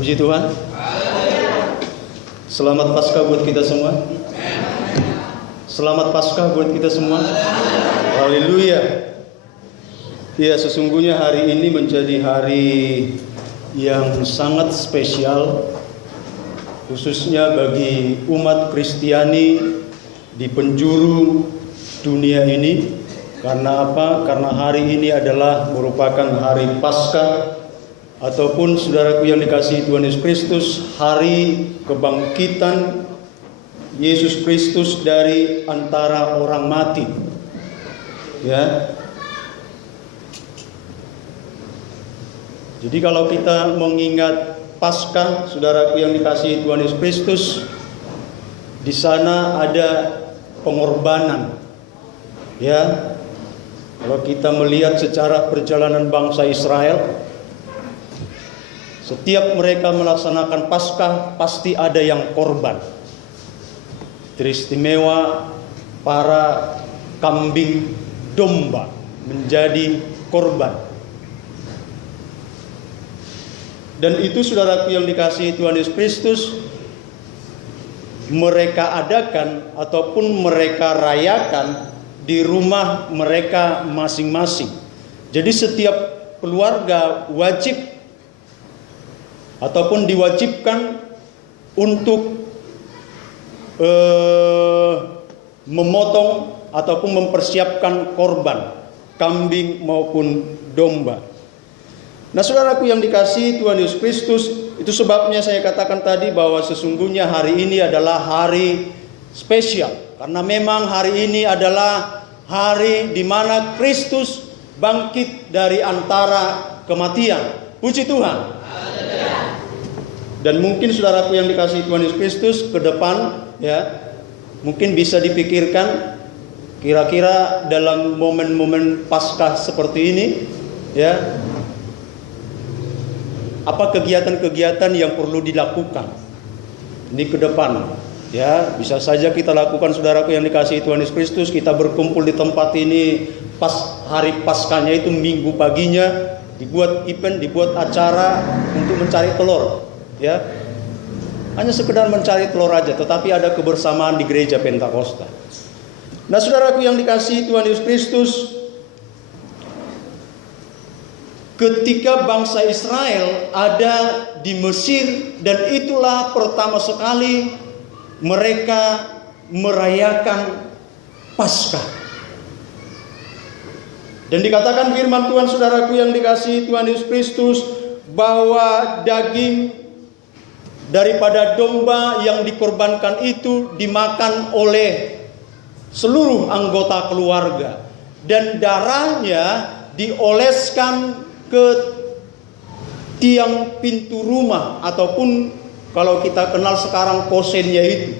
Puji Tuhan. Selamat Paskah buat kita semua. Selamat Paskah buat kita semua. Haleluya. Ya, sesungguhnya hari ini menjadi hari yang sangat spesial, khususnya bagi umat Kristiani di penjuru dunia ini. Karena apa? Karena hari ini adalah merupakan hari Paskah, ataupun saudaraku yang dikasihi Tuhan Yesus Kristus, hari kebangkitan Yesus Kristus dari antara orang mati. Ya. Jadi kalau kita mengingat Paskah, saudaraku yang dikasihi Tuhan Yesus Kristus, di sana ada pengorbanan. Ya. Kalau kita melihat secara perjalanan bangsa Israel, setiap mereka melaksanakan Paskah pasti ada yang korban. Teristimewa para kambing domba menjadi korban. Dan itu saudaraku yang dikasihi Tuhan Yesus Kristus, mereka adakan ataupun mereka rayakan di rumah mereka masing-masing. Jadi setiap keluarga wajib ataupun diwajibkan untuk memotong ataupun mempersiapkan korban kambing maupun domba. Nah, saudaraku yang dikasihi Tuhan Yesus Kristus, itu sebabnya saya katakan tadi bahwa sesungguhnya hari ini adalah hari spesial, karena memang hari ini adalah hari di mana Kristus bangkit dari antara kematian. Puji Tuhan. Dan mungkin saudaraku yang dikasihi Tuhan Yesus Kristus, ke depan ya, mungkin bisa dipikirkan kira-kira dalam momen-momen Paskah seperti ini ya, apa kegiatan-kegiatan yang perlu dilakukan ini ke depan. Ya, bisa saja kita lakukan, saudaraku yang dikasihi Tuhan Yesus Kristus, kita berkumpul di tempat ini pas hari Paskahnya itu minggu paginya, dibuat event, dibuat acara untuk mencari telur. Ya, hanya sekedar mencari telur aja, tetapi ada kebersamaan di gereja Pentakosta. Nah, saudaraku yang dikasihi Tuhan Yesus Kristus, ketika bangsa Israel ada di Mesir, dan itulah pertama sekali mereka merayakan Paskah. Dan dikatakan firman Tuhan, saudaraku yang dikasihi Tuhan Yesus Kristus, bahwa daging daripada domba yang dikorbankan itu dimakan oleh seluruh anggota keluarga, dan darahnya dioleskan ke tiang pintu rumah, ataupun kalau kita kenal sekarang kosennya itu,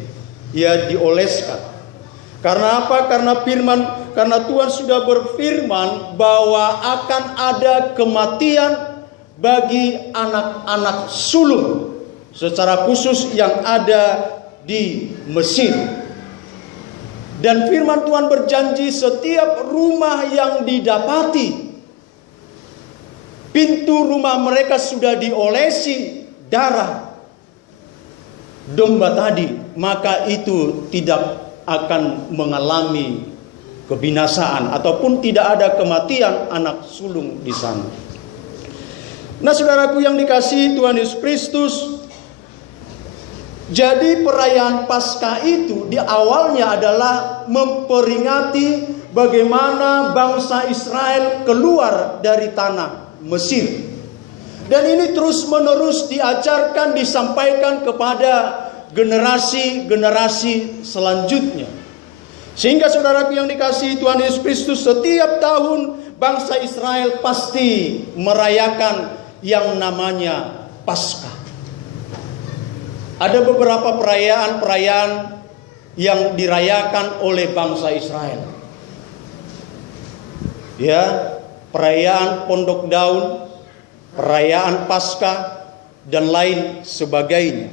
ya dioleskan. Karena apa? Karena Tuhan sudah berfirman bahwa akan ada kematian bagi anak-anak sulung, secara khusus yang ada di Mesir. Dan firman Tuhan berjanji setiap rumah yang didapati pintu rumah mereka sudah diolesi darah domba tadi, maka itu tidak akan mengalami kebinasaan ataupun tidak ada kematian anak sulung di sana. Nah, saudaraku yang dikasihi Tuhan Yesus Kristus, jadi perayaan Paskah itu di awalnya adalah memperingati bagaimana bangsa Israel keluar dari tanah Mesir. Dan ini terus-menerus diajarkan, disampaikan kepada generasi-generasi selanjutnya. Sehingga saudaraku yang dikasihi Tuhan Yesus Kristus, setiap tahun bangsa Israel pasti merayakan yang namanya Paskah. Ada beberapa perayaan-perayaan yang dirayakan oleh bangsa Israel. Ya, perayaan Pondok Daun, perayaan Paskah, dan lain sebagainya.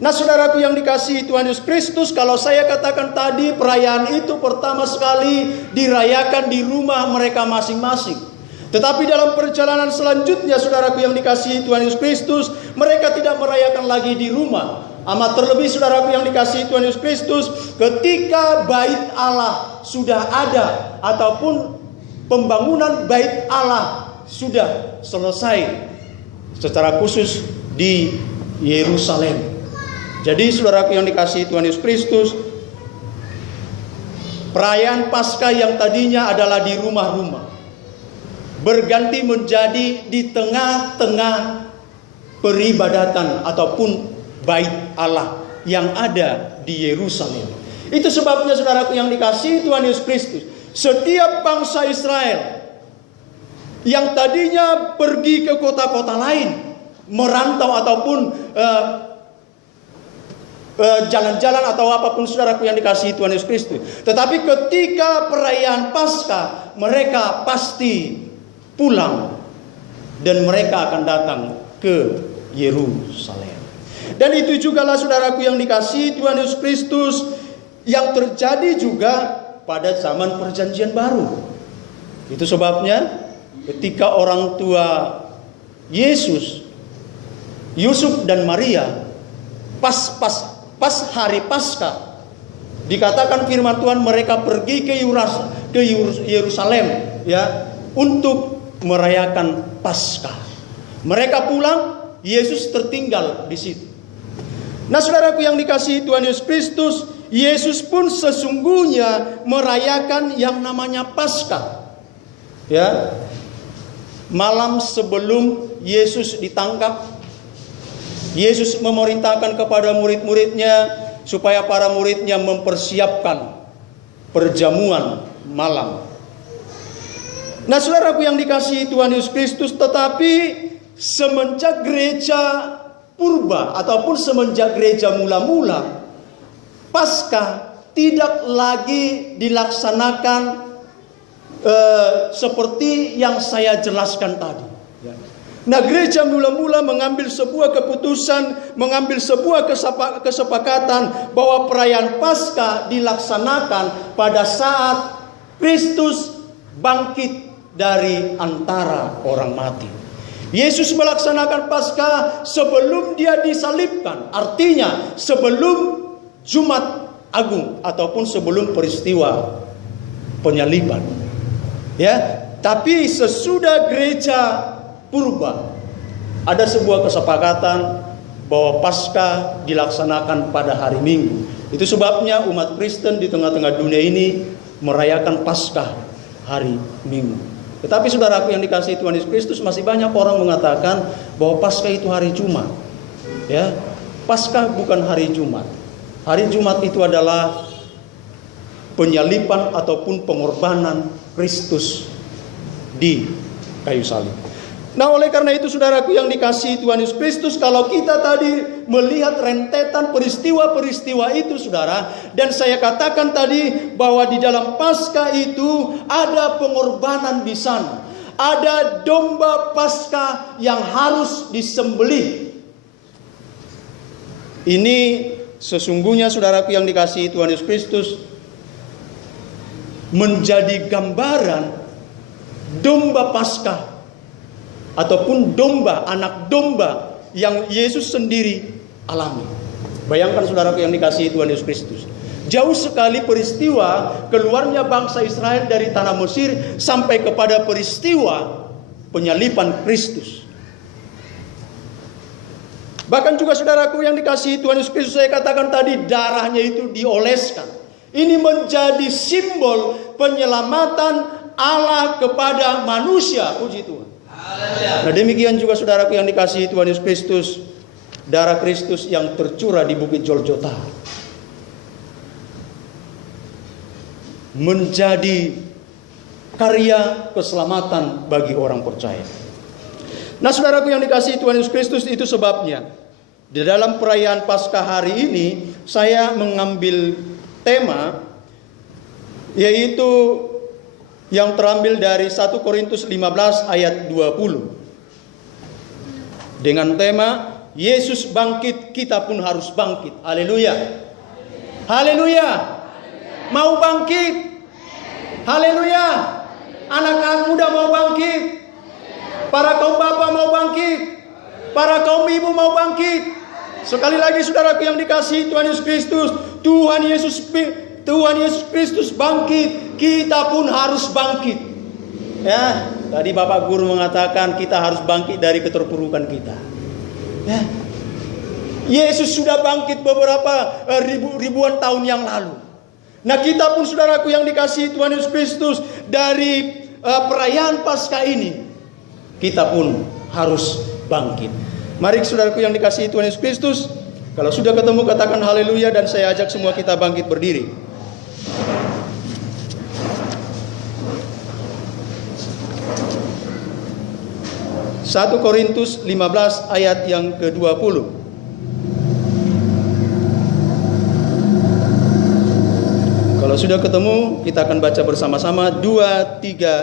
Nah, saudaraku yang dikasihi Tuhan Yesus Kristus, kalau saya katakan tadi perayaan itu pertama sekali dirayakan di rumah mereka masing-masing. Tetapi dalam perjalanan selanjutnya, saudaraku yang dikasihi Tuhan Yesus Kristus, mereka tidak merayakan lagi di rumah. Amat terlebih, saudaraku yang dikasihi Tuhan Yesus Kristus, ketika bait Allah sudah ada ataupun pembangunan bait Allah sudah selesai, secara khusus di Yerusalem. Jadi saudaraku yang dikasihi Tuhan Yesus Kristus, perayaan Paskah yang tadinya adalah di rumah-rumah berganti menjadi di tengah-tengah peribadatan ataupun bait Allah yang ada di Yerusalem. Itu sebabnya saudaraku yang dikasihi Tuhan Yesus Kristus, setiap bangsa Israel yang tadinya pergi ke kota-kota lain, merantau ataupun jalan-jalan atau apapun, saudaraku yang dikasihi Tuhan Yesus Kristus, tetapi ketika perayaan Paskah mereka pasti pulang dan mereka akan datang ke Yerusalem. Dan itu jugalah saudaraku yang dikasihi Tuhan Yesus Kristus yang terjadi juga pada zaman Perjanjian Baru. Itu sebabnya ketika orang tua Yesus, Yusuf dan Maria, pas hari Paskah, dikatakan firman Tuhan mereka pergi ke Yerusalem ya untuk merayakan Paskah. Mereka pulang, Yesus tertinggal di situ. Nah, saudaraku yang dikasihi Tuhan Yesus Kristus, Yesus pun sesungguhnya merayakan yang namanya Paskah. Ya. Malam sebelum Yesus ditangkap, Yesus memerintahkan kepada murid-muridnya supaya para muridnya mempersiapkan perjamuan malam. Nah, saudaraku yang dikasihi Tuhan Yesus Kristus, tetapi semenjak gereja purba ataupun semenjak gereja mula-mula, Paskah tidak lagi dilaksanakan seperti yang saya jelaskan tadi. Nah, gereja mula-mula mengambil sebuah keputusan, mengambil sebuah kesepakatan bahwa perayaan Paskah dilaksanakan pada saat Kristus bangkit dari antara orang mati. Yesus melaksanakan Paskah sebelum dia disalibkan, artinya sebelum Jumat Agung ataupun sebelum peristiwa penyaliban. Ya, tapi sesudah gereja purba ada sebuah kesepakatan bahwa Paskah dilaksanakan pada hari Minggu. Itu sebabnya umat Kristen di tengah-tengah dunia ini merayakan Paskah hari Minggu. Tetapi saudaraku yang dikasihi Tuhan Yesus Kristus, masih banyak orang mengatakan bahwa Paskah itu hari Jumat. Ya, Paskah bukan hari Jumat. Hari Jumat itu adalah penyaliban ataupun pengorbanan Kristus di kayu salib. Nah, oleh karena itu saudaraku yang dikasihi Tuhan Yesus Kristus, kalau kita tadi melihat rentetan peristiwa-peristiwa itu saudara, dan saya katakan tadi bahwa di dalam Paskah itu ada pengorbanan di sana. Ada domba Paskah yang harus disembelih. Ini sesungguhnya saudaraku yang dikasihi Tuhan Yesus Kristus menjadi gambaran domba Paskah ataupun domba, anak domba yang Yesus sendiri alami. Bayangkan saudaraku yang dikasihi Tuhan Yesus Kristus, jauh sekali peristiwa keluarnya bangsa Israel dari tanah Mesir sampai kepada peristiwa penyaliban Kristus. Bahkan juga saudaraku yang dikasihi Tuhan Yesus Kristus, saya katakan tadi darahnya itu dioleskan. Ini menjadi simbol penyelamatan Allah kepada manusia, puji Tuhan. Nah, demikian juga saudaraku yang dikasihi Tuhan Yesus Kristus, darah Kristus yang tercurah di Bukit Golgota menjadi karya keselamatan bagi orang percaya. Nah, saudaraku yang dikasihi Tuhan Yesus Kristus, itu sebabnya di dalam perayaan Paskah hari ini saya mengambil tema yaitu yang terambil dari 1 Korintus 15 ayat 20. Dengan tema Yesus bangkit, kita pun harus bangkit. Haleluya. Haleluya. Mau bangkit? Haleluya. Anak-anak muda mau bangkit. Para kaum bapak mau bangkit. Para kaum ibu mau bangkit. Sekali lagi saudaraku yang dikasihi Tuhan Yesus Kristus, Tuhan Yesus Kristus bangkit, kita pun harus bangkit. Ya, tadi Bapak Guru mengatakan kita harus bangkit dari keterpurukan kita. Ya. Yesus sudah bangkit beberapa ribuan tahun yang lalu. Nah, kita pun saudaraku yang dikasihi Tuhan Yesus Kristus, dari perayaan Paskah ini kita pun harus bangkit. Mari saudaraku yang dikasihi Tuhan Yesus Kristus, kalau sudah ketemu katakan haleluya, dan saya ajak semua kita bangkit berdiri. Satu Korintus 15 ayat yang ke-20. Kalau sudah ketemu, kita akan baca bersama-sama 2, 3.